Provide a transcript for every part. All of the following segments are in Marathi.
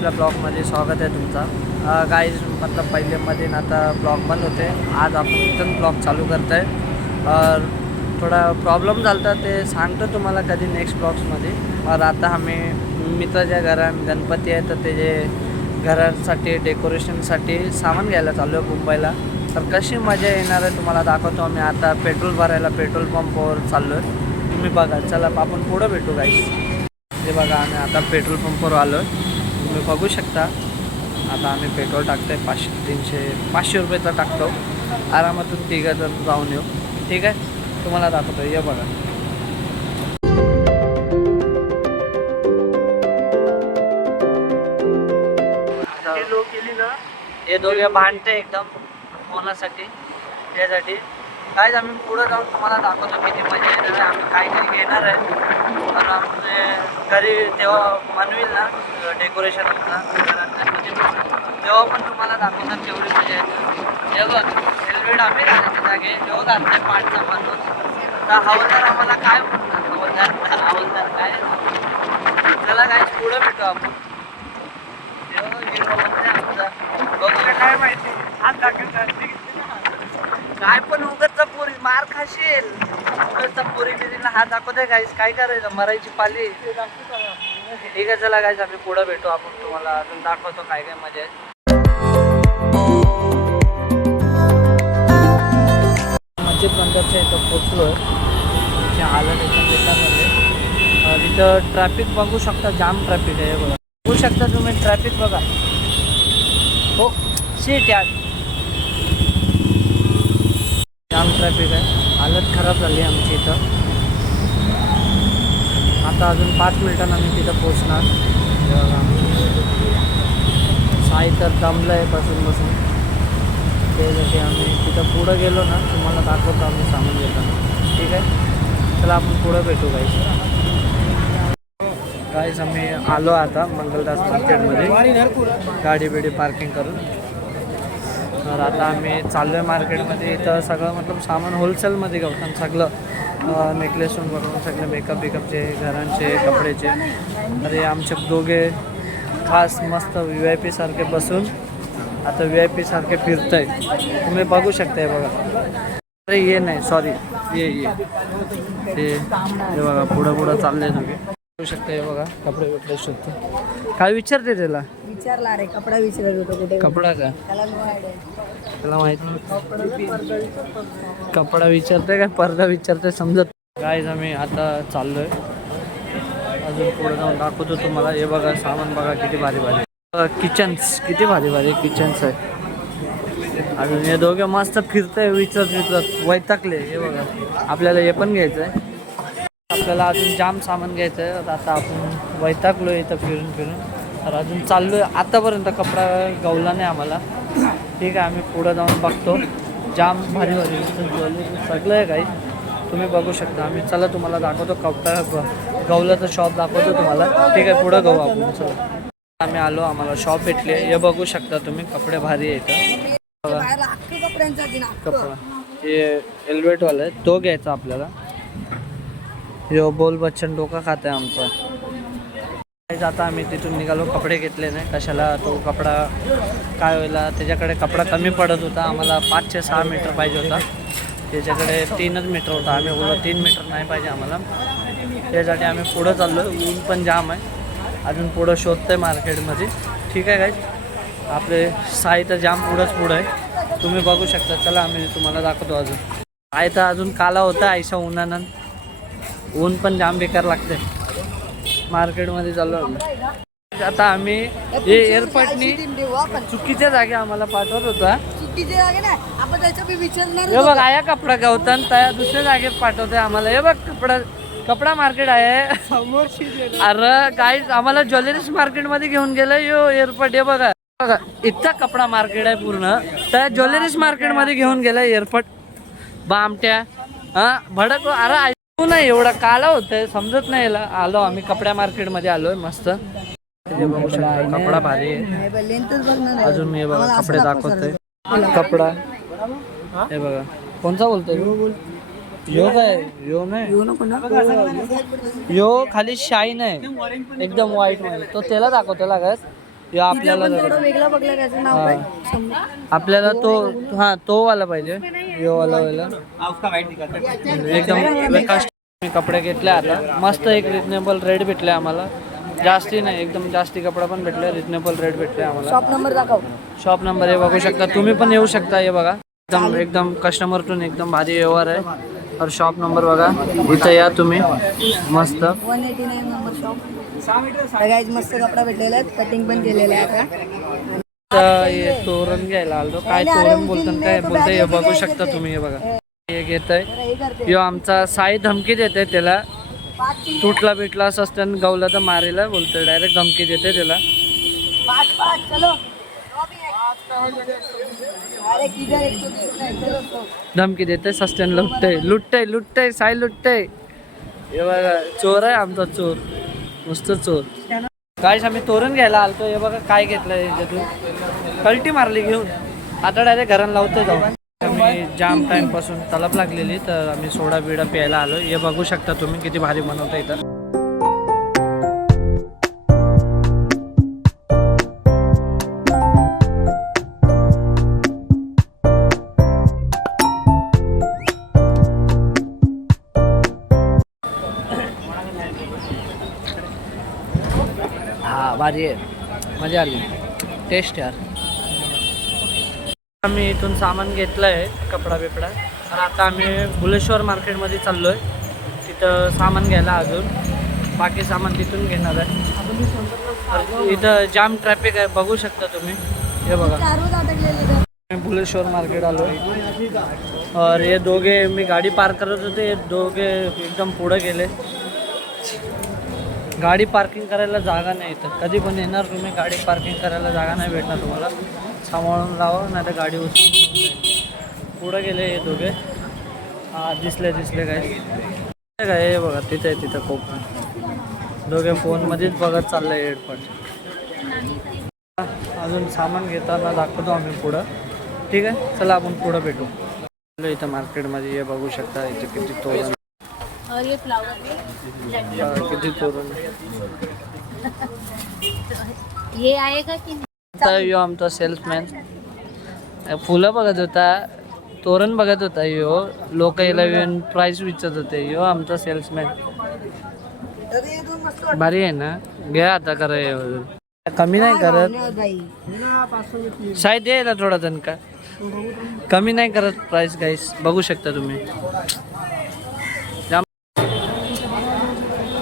आपल्या ब्लॉगमध्ये स्वागत आहे तुमचा. गाईज मतलब पहिलेमध्ये ना आता ब्लॉग बंद होते. आज आपण इथून ब्लॉग चालू करत आहे थोडा प्रॉब्लेम झाला होता ते सांगतो तुम्हाला कधी नेक्स्ट ब्लॉग्समध्ये और आता आम्ही मित्राच्या घरात गणपती आहे तर ते जे घरासाठी डेकोरेशनसाठी सामान घ्यायला चालू आहे मुंबईला. तर कशी मजा येणार आहे तुम्हाला दाखवतो आम्ही. आता पेट्रोल भरायला पेट्रोल पंपवर चाललो आहे तुम्ही बघा चला आपण पुढं भेटू गाईस हे बघा आम्ही आता पेट्रोल पंपवर आलो आहे तुम्ही बघू शकता. आता आम्ही पेट्रोल टाकतो आहे पाचशे तीनशे पाचशे रुपयेचा टाकतो. आरामातून तिघं जण जाऊन येऊ. ठीक आहे? तुम्हाला दाखवतो. ये बघा. हे दोघे भांडते एकदम कोणासाठी? त्यासाठी. काय आम्ही पुढं जाऊन तुम्हाला दाखवतो किती मजा येणार आहे. आम्ही काहीतरी घेणार आहे. तर आमचे घरी तेव्हा बनवेल ना डेकोरेशन तेव्हा पण तुम्हाला दाखवतात तेवढी मजा येते. हे हेल्मेट आम्ही राहण्याच्या जागे. जेव्हा घालते पाठचा माणूस तर हवलदार आम्हाला काय म्हणणार हवलदार काय चला काय पुढं भेटू आपण तेव्हा hero बनते आमचा. बघूया काय माहिती हात दाखवतात काय पण उगतचा पोरी असेल. तर उगतचा पोरी बिरीला हात दाखवते गाईस काय करायचं? मरायची पाली. ठीक आहे चला गाईस आम्ही पुढं भेटू. आपण तुम्हाला अजून दाखवतो काय काय मजा आहे. मस्जिद बंदरच्या इथं पोचलो आहे तिथं ट्रॅफिक बघू शकता जाम ट्रॅफिक आहे हे बघा. बघू शकता तुम्ही ट्रॅफिक बघा. हो सीट यार. जाम ट्रॅफिक आहे. हालत खराब झाली आमची इथं. आता अजून पाच मिनिटांना आम्ही तिथं पोचणार साई तर दमलं आहे बसून. बसून त्यासाठी आम्ही तिथं पुढं गेलो ना तुम्हाला दाखवतो आम्ही सामान घेताना. ठीक आहे? चला आपण पुढं भेटू काही गाईस आम्ही आलो आता मंगलदास मार्केटमध्ये गाडी बिडी पार्किंग करून. तर आता आम्ही चाललो आहे मार्केटमध्ये. इथं सगळं मतलब सामान होलसेलमध्ये गवतात सगळं नेकलेसून वरून सगळे मेकअप बिकअपचे घरांचे कपड्याचे. तर हे आमचे दोघे खास मस्त व्ही आय पी सारखे बसून आता व्ही आय पी सारखे फिरत आहे तुम्ही बघू शकताय बघा. अरे ये नाही सॉरी ये ये. ते हे बघा पुढं पुढं चाललंय तुम्ही. बघू शकता हे बघा कपडे बिपडे शोधते काय विचारते त्याला? विचारला रे कपडा विचारत होतो कुठे? कपडा का? त्याला नो आयडिया त्याला माहीत कपडा विचारते काय पडदा विचारते समजत काय आम्ही आता चाललोय. अजून पुढे जाऊन दाखवतो तुम्हाला. हे बघा सामान बघा किती भारी भारी. किचन्स किती भारी भारी किचन्स आहे. अजून हे दोघे मस्त फिरतंय विचारत विचारत. वैतागले हे बघा. आपल्याला हे पण घ्यायचं आहे आपल्याला अजून जाम सामान घ्यायचं आहे आता आपण वैतागलो इथं फिरून फिरून. तर अजून चाललो आहे आतापर्यंत कपडा गवला नाही आम्हाला. ठीक आहे आम्ही पुढं जाऊन बघतो. जाम भारी भारी सगळं आहे काही. तुम्ही बघू शकता. आम्ही चला तुम्हाला दाखवतो कपडा. ग- गवल्याचं शॉप दाखवतो तुम्हाला. ठीक आहे पुढं गहू आपण. चला. आम्ही आलो आम्हाला शॉप भेटले हे बघू शकता तुम्ही कपडे भारी आहेत कपडा. हे हेल्मेटवाला आहे. तो घ्यायचा आपल्याला. यो बोल बच्चन डोका खात आहे आमचा. आता आम्ही तिथून निघालो कपडे घेतले नाही. कशाला तो कपडा काय व्हायला? त्याच्याकडे कपडा कमी पडत होता. आम्हाला पाचशे सहा मीटर पाहिजे होता. त्याच्याकडे तीनच मीटर होता. आम्ही बोललो तीन मीटर नाही पाहिजे आम्हाला. त्यासाठी आम्ही पुढं चाललो ऊन पण जाम आहे. अजून पुढं शोधतं आहे मार्केटमध्ये. ठीक आहे काय आपले साई तर जाम पुढंच पुढं आहे. तुम्ही बघू शकता. चला आम्ही तुम्हाला दाखवतो अजून. साय तर अजून काला होता आयशा उन्हानं. ऊन पण जाम बेकार लागते मार्केटमध्ये चाललो आम्ही. आता आम्ही हे एअरपोर्टनी चुकीच्या जागी आम्हाला पाठवत होता चुकीचे जागे ना आपण त्याच्या बी विचारणार हे बघ आया कपडा गवतन त्या दुसऱ्या जागेत पाठवते आम्हाला. हे बघ कपडा कपडा मार्केट आहे. अरे काय आम्हाला ज्वेलरीज मार्केटमध्ये घेऊन गेलं यो एअरपोर्ट. हे बघा बघा इतका कपडा मार्केट आहे पूर्ण. त्या ज्वेलरीज मार्केटमध्ये घेऊन गेलं एअरपोर्ट. बामट्या हा भडक अरे ऐकू नाही एवढा काला होतंय समजत नाही याला. आलो आम्ही कपड्या मार्केटमध्ये आलोय मस्त. बघू शकता कपडा भारी आहे. अजून मी बघा कपडे दाखव दाखवतोय. कपडा. हे बघा. कोणता बोलतोय? यो काय? यो नाही. यो खाली शाईन आहे. एकदम व्हाईटमध्ये तो त्याला दाखवतो लागत या आपल्याला. आपल्याला तो हा तो वाला पाहिजे. यो वाला वाला। एकदम विकास मी कपडे घेतले आता। मस्त एक रिजनेबल रेट भेटले आम्हाला। जास्ती नाही एकदम जास्ती कपडा पण भेटले रिजनेबल रेट भेटले आम्हाला। शॉप नंबर दाखव। शॉप नंबर हे बघू शकता तुम्ही पण येऊ शकता हे बघा। एकदम एकदम कस्टमरतून एकदम भारी व्यवहार आहे। और शॉप नंबर बघा इथं या तुम्ही। मस्त। One eighty nine number shop मस्त कपडा भेटलेला आहे कटिंग पण केलेलं आहे आता. हे तोरण घ्यायला आलो काय तोरण बोलतात काय बोलते हे बघू शकता तुम्ही हे बघा. हे. घेत आहे. आमचा साई धमकी देते त्याला. तुटला बिटला असं असतं गवला तर मारेला बोलतो डायरेक्ट धमकी देते त्याला. धमकी देते सस्टेन लुटते लुटते लुटते साई लुटते हे बघा चोर आहे आमचा चोर. नुसतं चोर. काय आम्ही तोरण घ्यायला आलतो. हे बघा काय घेतलंय याच्यातून कल्टी मारली घेऊन. आता डायरेक्ट घरात लावतो जाऊ आम्ही जाम टाइमपासून तलप लागलेली तर आम्ही सोडा बिडा प्यायला आलो हे बघू शकता तुम्ही किती भारी बनवता इथं. भारी आहे. मजा आली. टेस्ट यार. आम्ही इथून सामान घेतलं आहे कपडा बिपडा. तर आता आम्ही भुलेश्वर मार्केटमध्ये चाललो आहे तिथं सामान घ्यायला अजून. बाकी सामान तिथून घेणार आहे. इथं जाम ट्रॅफिक आहे बघू शकता तुम्ही. हे बघा. भुलेश्वर मार्केट आलो. और ये दोघे मी गाडी पार्क करत होते. दोघे एकदम पुढे गेले. गाडी पार्किंग करायला जागा नाही इथं. कधी पण येणार तुम्ही गाडी पार्किंग करायला जागा नाही भेटणार तुम्हाला. सांभाळून राहा नाही तर गाडी उचलून पुढं गेले हे दोघे. हां दिसले दिसले काय काय हे बघा तिथे आहे तिथं कोकण दोघे फोनमध्येच बघत चाललं आहे हेडफोन अजून सामान घेताना दाखवतो आम्ही पुढं. ठीक आहे चला आपण पुढं भेटू. इथं मार्केटमध्ये हे बघू शकता इथे किती तोरण और ये फ्लावर हा, ये आएगा कि नहीं? आता यो आमचा सेल्समॅन फुलं बघत होता तोरण बघत होता यो. लोक याला येऊन प्राईस विचारत होते यो आमचा सेल्समॅन हे. भारी आहे ना? घ्या आता करा. कमी नाही करत. शायद यायला थोडा का कमी नाही करत प्राइस गाईस बघू शकता तुम्ही जाम-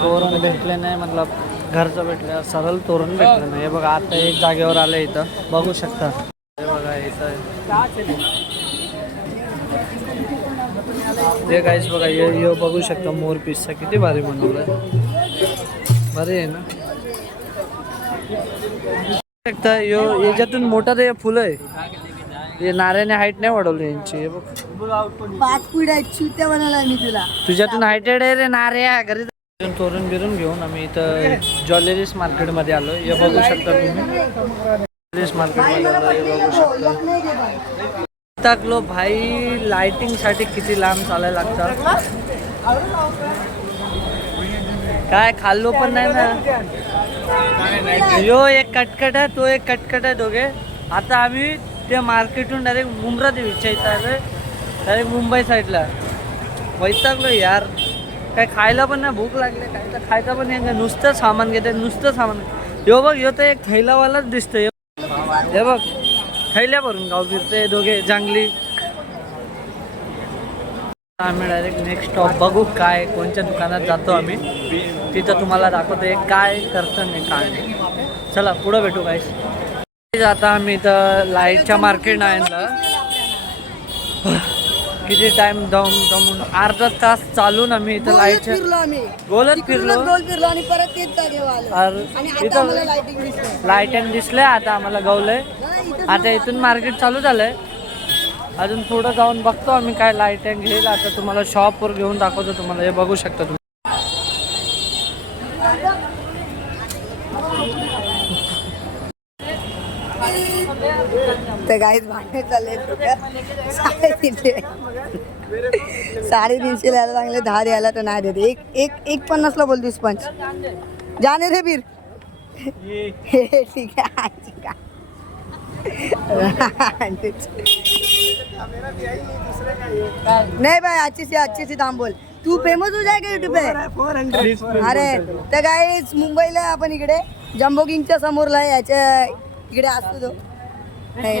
तोरण भेटले नाही मतलब घरचं भेटलं सरळ तोरण भेटलं नाही. हे बघा आता एक जागेवर आलं इथं. बघू शकता. हे बघा इथं. हे गाईस बघा हे बघू शकता मोर पिसचा किती भारी बनवलाय. भारी आहे ना? शकता यो याच्यातून मोठं ते फुलं आहे. हे नाऱ्याने हाईट नाही वाढवली यांची हे बघ. पाच बनवला मी तुला. तुझ्यातून हायटेड आहे रे नाऱ्या घरी तोरून तोरण बिरून घेऊन आम्ही इथं ज्वेलरीज मार्केटमध्ये आलो. हे बघू शकता तुम्ही. ज्वेलरीज मार्केटमध्ये आलो हे बघू शकता. टाकलो भाई लायटिंगसाठी किती लांब चालायला लागतात. काय खाल्लो पण नाही ना? यो एक कटकट आहे तो एक कटकट आहे दोघे. आता आम्ही त्या मार्केटहून डायरेक्ट मुंब्रा देवीच्या इथं आलोय डायरेक्ट मुंबई साईडला वैतागलो यार. काय खायला पण नाही भूक लागली काय तर खायचं पण नाही. नुसतं सामान घेते नुसतं सामान यो बघ यो तर एक थैलावालाच दिसतोय. हे बघ थैल्या भरून गाव फिरते दोघे जंगली. आम्ही डायरेक्ट नेक्स्ट स्टॉप बघू काय कोणत्या दुकानात जातो आम्ही. तिथं तुम्हाला दाखवतो काय करतं नाही काय नाही. चला पुढं भेटू काय आता आम्ही इथं लाईटच्या मार्केट आणलं किती टाइम जाऊन जाऊन अर्धा तास चालून आम्ही इथं लाईटच्या फिरलो आम्ही. गोलच फिरलो. गोल फिरलो आणि परत तेच जागेवर आलो और आणि आता आम्हाला इथं दिसतंय. लाईटन दिसले आता आम्हाला गवलंय. नाही, आता इथून मार्केट चालू झालंय. अजून पुढं जाऊन बघतो आम्ही काय लाइट घेईल. आता तुम्हाला शॉपवर घेऊन दाखवतो. तुम्हाला हे बघू शकता तुम्ही. तर काहीच भांडे चालले साडेतीनशे. साडेतीनशे द्यायला चांगले दहा द्यायला तर नाही देत. एक एक एक पण पन्नासला बोलतीस पंच. जाने रे बीर. हे ठीक आहे नाही बाय अच्छी सी अच्छी सी दाम बोल. तू फेमस हो का युट्यूब पे अरे तर काय मुंबईला आपण इकडे जम्बो किंगच्या समोरला याच्या इकडे असतो तो. नाही.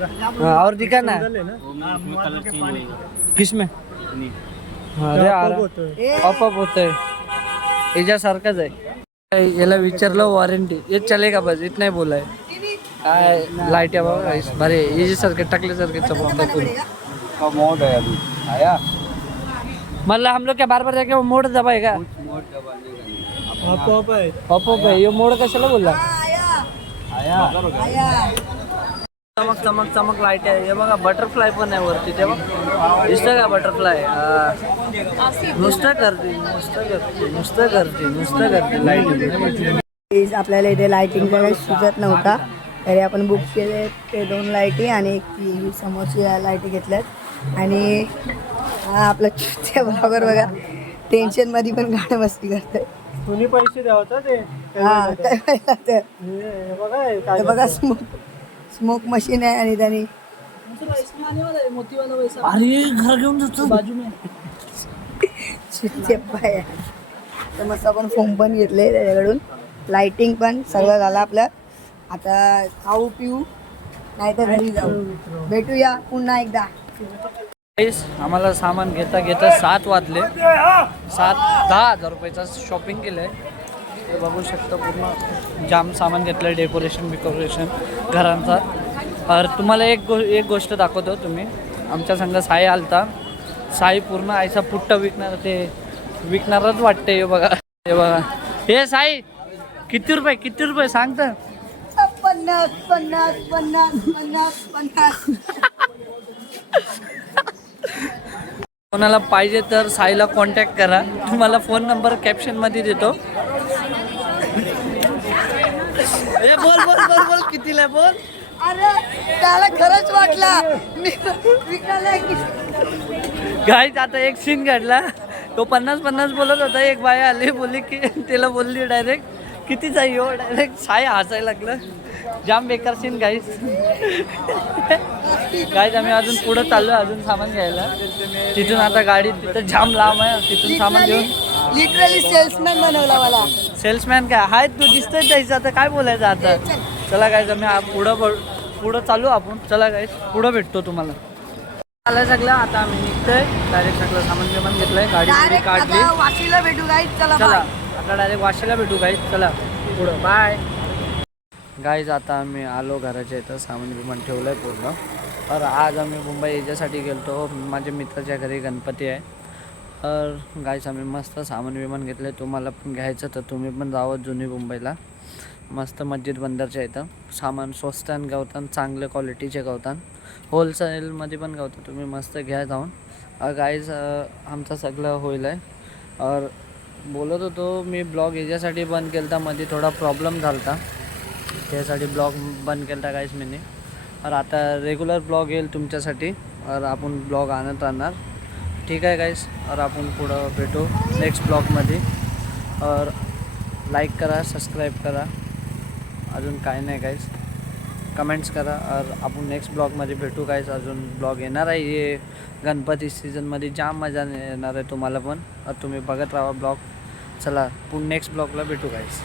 हाँ, और दिखा ना। किसमें अरे ए, अप अप होतंय याच्यासारखंच आहे याला विचारलं वॉरंटी हे चलेगा बस इतना ही बोला है। काय लाइट आहे बाबा guys. भारी आहे. याच्यासारखे टाकल्यासारखे चमकतात पूर्ण मोड है अभी। आया? मतलब हम लोग क्या बार बार जाके वो मोड दबाएगा? आपको है। अप अप आहे यो मोड कशाला बोलला आया, आया। आया. चमक चमक चमक लाइट आहे. हे बघा बटरफ्लाय पण आहे वरती. तेव्हा दिसतं का बटरफ्लाय नुसतं करते नुसतं करते नुसतं करते नुसतं करते लाइट प्लीज आपल्याला इथे लाइटिंगचा काही सुचत नव्हता. तरी आपण बुक केले ते दोन लाईटी आणि एक ती समोरची लाईटी घेतल्यात. आणि हा आपला त्या ब्लॉगर बघा टेन्शनमध्ये पण गाणं मस्ती करतोय तुम्ही पैसे द्या होता ते. बघा ते बघा स्मोक मशीन आहे आणि त्यांनी अरे घर घेऊन जातो. बाजू में सुट्टे पाय आहे. तर मस्त आपण फोम पण घेतले त्याच्याकडून. लाइटिंग पण सगळं झालं आपलं. आता खाऊ पिऊ नाही तर घरी जाऊ. भेटूया पुन्हा एकदा. आम्हाला सामान घेता घेता सात वाजले. सात दहा हजार रुपयाचा शॉपिंग केलंय. हे बघू शकता पूर्ण. जाम सामान घेतलं डेकोरेशन बिकोरेशन घरांचा. तर तुम्हाला एक गो एक गोष्ट दाखवतो तुम्ही. आमच्या संघ साई आलता. साई पूर्ण आयसा पुट्ट विकणार ते विकणारच वाटते हे बघा. हे बघा. हे साई किती रुपये किती रुपये सांग तर. पन्नास पन्नास पन्नास पन्नास पन्नास. कोणाला पाहिजे तर साईला कॉन्टॅक्ट करा. तुम्हाला फोन नंबर कॅप्शनमध्ये देतो. ए, बोल बोल बोल बोल कितीला बोल? अरे त्याला खरंच वाटला. मी विकायला गाईच आता एक सीन घडला. तो पन्नास पन्नास बोलत होता. एक बाय आली बोलली की त्याला बोलली डायरेक्ट किती जाई हो डायरेक्ट साय हसायला लागलं. जाम बेकार सीन गाईच गाईच आम्ही अजून पुढं चाललो अजून सामान घ्यायला. तिथून आता गाडी तिथं जाम लांब आहे तिथून सामान घेऊन. लिटरली सेल्समॅन बनवला मला. सेल्समॅन काय? हाय तू दिसतोय त्याचं आता काय बोलायचं आता? चला काय आ- पुढं पुढं चालू आपण. चला काय पुढं भेटतो तुम्हाला. आलं सगळं आता आम्ही निघतोय. डायरेक्ट सगळं सामान बिमान घेतलंय. गाडी काढली. वाशीला भेटू गाईच चला चला. आता डायरेक्ट वाशीला भेटू गाईज चला पुढं. बाय गाईज आता आम्ही आलो घराच्या इथं. सामान बिमान ठेवलं आहे पूर्ण. तर आज आम्ही मुंबई याच्यासाठी गेलतो. माझ्या मित्राच्या घरी गणपती आहे. तर गायच आम्ही मस्त सामान विमान घेतलं आहे तुम्हाला पण घ्यायचं तर तुम्ही पण जावं जुनी मुंबईला. मस्त मस्जिद बंदरच्या इथं. सामान स्वस्त आणि गवतान चांगल्या क्वालिटीचे गवतान. होलसेलमध्ये पण गवतं तुम्ही मस्त घ्या जाऊन. गाईज आमचं सगळं होईल आहे और बोलत होतो मी ब्लॉग याच्यासाठी बंद केला होता मध्ये थोडा प्रॉब्लेम झाला होता त्यासाठी ब्लॉग बंद केला होता काहीच मी आता रेग्युलर ब्लॉग येईल तुमच्यासाठी. और आपण ब्लॉग आणत राहणार. ठीक आहे गाईस और आपण पुढं भेटू नेक्स्ट ब्लॉगमध्ये और लाईक करा सबस्क्राईब करा. अजून काय नाही गाईस कमेंट्स करा और आपण नेक्स्ट ब्लॉगमध्ये भेटू गाईस अजून ब्लॉग येणार आहे हे गणपती सीझनमध्ये जाम मजा येणार आहे तुम्हाला पण. तुम्ही बघत राहा ब्लॉग चला पुढे नेक्स्ट ब्लॉगला भेटू गाईस